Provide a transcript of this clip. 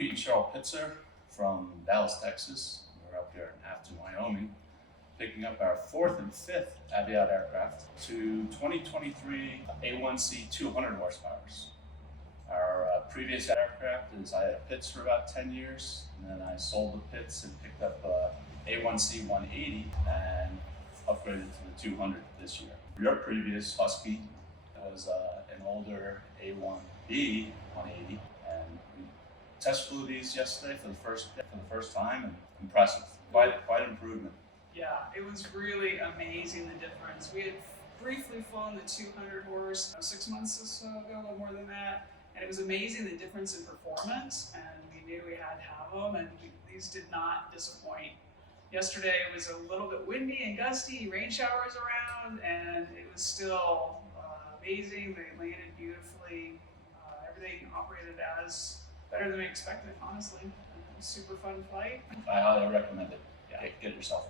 Pete and Cheryl Pitzer from Dallas, Texas. We're up here in Afton, Wyoming, picking up our 4th and 5th Aviat aircraft to 2023 A1C 200 horsepower. Our previous aircraft is I had a Pitts for about 10 years, and then I sold the Pitts and picked up A1C 180 and upgraded to the 200 this year. Your previous Husky was an older A1B 180, and we test flew these yesterday for the first time, and impressive. Quite improvement. Yeah, it was really amazing the difference. We had briefly flown the 200 horse 6 months or so ago, a little more than that, and it was amazing the difference in performance. And we knew we had to have them, and these did not disappoint. Yesterday it was a little bit windy and gusty, rain showers around, and it was still amazing. They landed beautifully. Everything operated as better than we expected, honestly. It was a super fun flight. I highly recommend it. Yeah. Get yourself